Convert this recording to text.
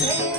Yeah. Hey.